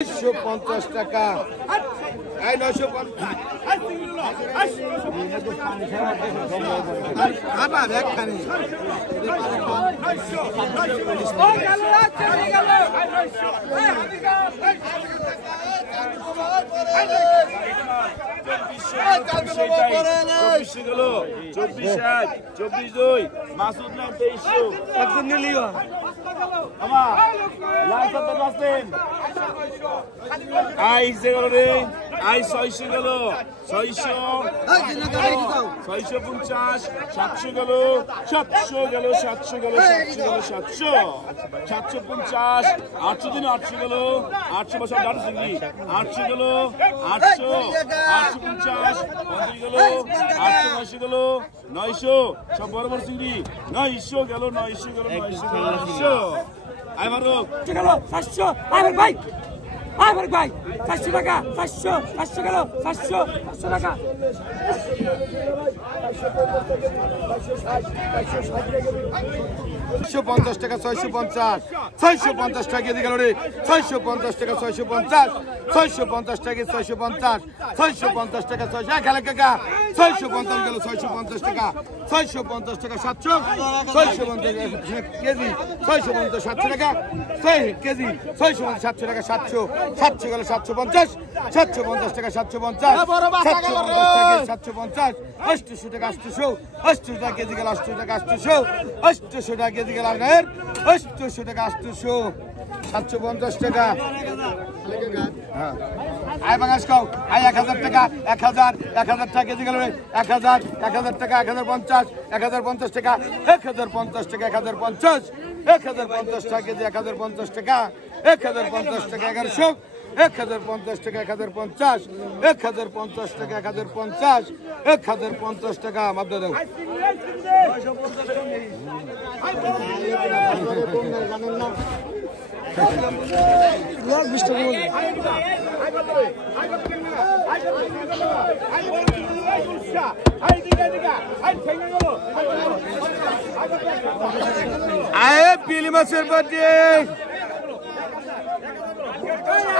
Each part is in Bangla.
950 টাকা। এই 950 খাবা একখানে আইসে গেল রে, আই 600 গেল, 600, 650, 700 গেল, 700 গেল, 700 গেল, 700 গেল, 700, 750, 800 দিন 800 গেল, 800 বছর 800 ডিগ্রি, 800 গেল, 800, 850, 50 গেল, 800, 900 গেল, 900, সব বড় বড় চিংড়ি, 900 গেল, 900 গেল, 900 গেল, 900, আই মারুক গেল 700, আবার ভাই আবার ভাই 400 টাকা, 400, 400 গেল, 400, 400 টাকা। 650 টাকা, 650, 650 টাকা দিয়ে গেল রে, 650 টাকা, 650, 650 টাকা, 650, 650 টাকা, 600 খেলা কাকা, 650 গেল, 650 টাকা, 650 টাকা, 700, 650 কেজি, 650, 700 টাকা, 6 কেজি, 650, 700 টাকা, 700, 700 গেল, 750, 750 টাকা, 750, 750 টাকা, 750, 800 টাকা, 800, 800 টাকা কেজি গেল, 800 টাকা, 800, 800 টাকা কেজি গেল, 800 টাকা, 800, 750 টাকা। হ্যাঁ আই বাগাস খাও, আই 1000 টাকা, 1000 টাকা কেজি গেল রে, 1000 টাকা, 1050, 1050 টাকা, 1050 টাকা, 1050, 1050 টাকা কেজি, 1050 টাকা, 1050 টাকা, 1100, 1050 টাকা, 1050, 1050 টাকা, 1050, 1050 টাকা মাপদা দাও। আয় পিলি মাছের বাটি,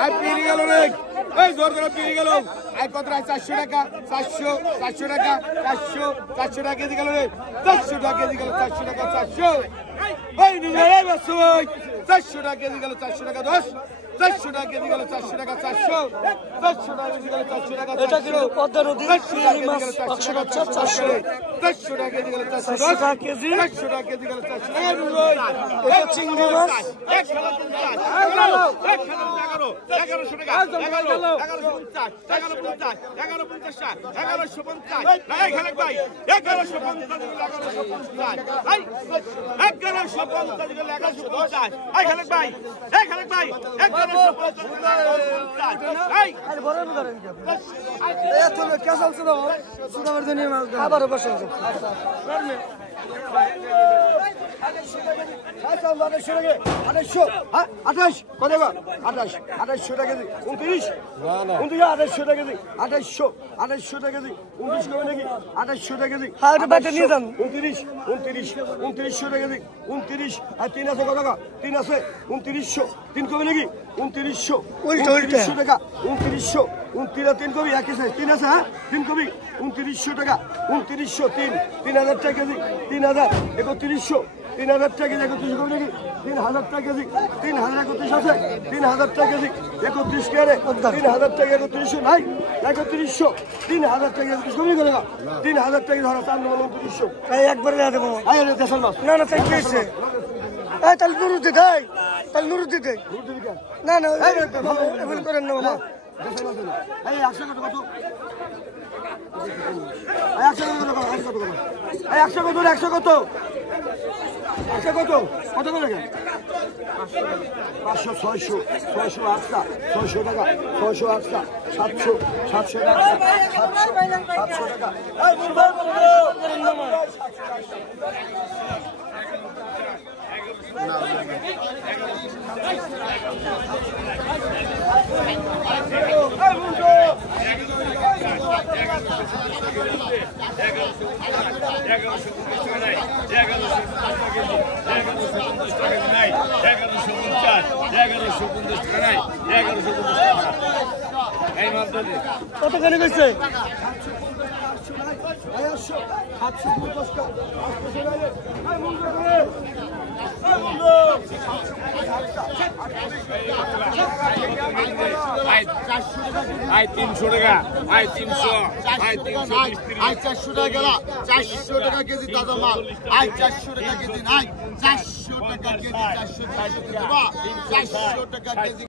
আই পিলি গেল রে, এই জোর করে পিলি গেল, আই কত 400 টাকা, 400, 400 টাকা, 400, 400 টাকা কেজি গেল রে, 400 টাকা কেজি গেল, 400 টাকা, 400, এই নিজে এই বাসু 400 টাকা কেজি গেল, 400 টাকা 10, 400 টাকা কেজি গেল, 400 টাকা, 400, 400 টাকা কেজি গেল, 400 টাকা, এটা কিন্তু পদ্মা নদী, পিয়ালি মাছ 400 টাকা, 400 টাকা কেজি গেল, 400 টাকা কেজি, 400 টাকা কেজি গেল, 400 টাকা, এটা চিংড়ি মাছ 1150, 1150, এই খালেক ভাই 1150, 1150, 1150, এই খালেক ভাই, এই খালেক ভাই 1150, এই বড় ধরেন এত কে চলছে না সুদামের জন্য আবার বসে আছে। তাহলে নুরু দিতে তাহলে নুরু দিতে না না করেন না মামা। 100 কত, 100 কত, কত করে 500, 600, 600, 800, 600 টাকা, 600, 800, 700, 700 টাকা, 700 টাকা, কতখানি বেচছে? আই 300 টাকা, আই 300, আই 300, আই 400 টাকা গেল, 400 টাকা কেজি তাজা মাল, আই 400 টাকা কেজি, আই 400 টাকা কেজি, 400 টাকা কেজি।